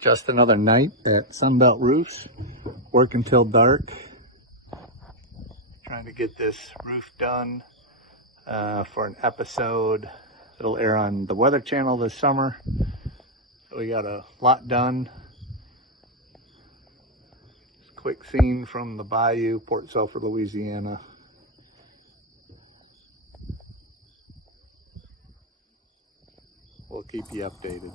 Just another night at Sunbelt Roofs, working till dark. Trying to get this roof done for an episode that'll air on the Weather Channel this summer. So we got a lot done. Just a quick scene from the bayou, Port Sulphur, Louisiana. We'll keep you updated.